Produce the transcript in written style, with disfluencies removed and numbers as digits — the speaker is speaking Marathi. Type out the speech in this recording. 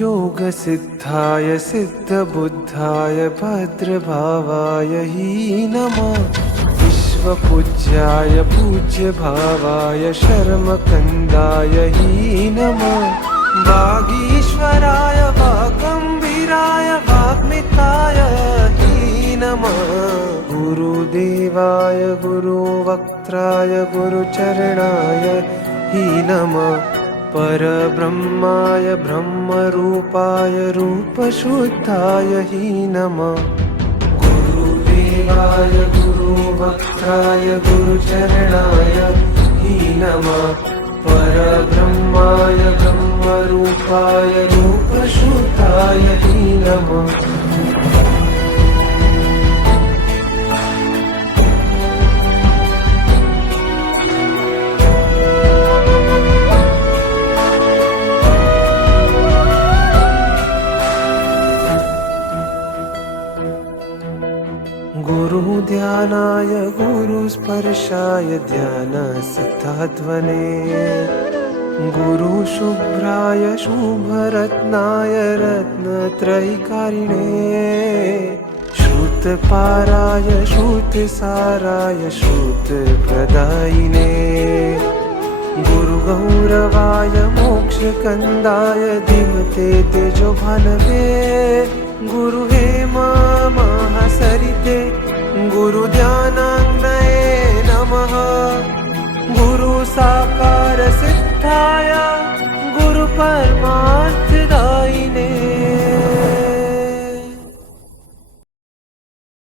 योगसिद्धाय सिद्धबुद्धाय भद्रभावाय हि नमः। विश्वपूज्याय पूज्यभावाय शर्मकन्दाय हि नमः। वागीश्वराय वागम्भीराय वाग्मिताय हि नमः। गुरुदेवाय गुरुवक्त्राय गुरुचरणाय हि नमः। परब्रह्माय ब्रह्मरूपाय रूपशुद्धाय हि नमः। गुरुदेवाय गुरुवक्त्राय गुरुचरणाय हि नमः। परब्रह्माय ब्रह्मरूपाय रूपशुद्धाय हि नमः। गुरुध्यानाय गुरुस्पर्शाय ध्यानसिद्धाध्वने। गुरुशुभ्राय शुभरत्नाय रत्नत्रयीकारिणे। श्रुतपाराय श्रुतसाराय श्रुतप्रदायिने। गुरुगौरवाय मोक्षकन्दाय धीमते तेजोभानवे। गुरुहेमा महासरिते गुरुध्यानाग्नये नमः। गुरुसाकारसिद्धाय गुरुपरमा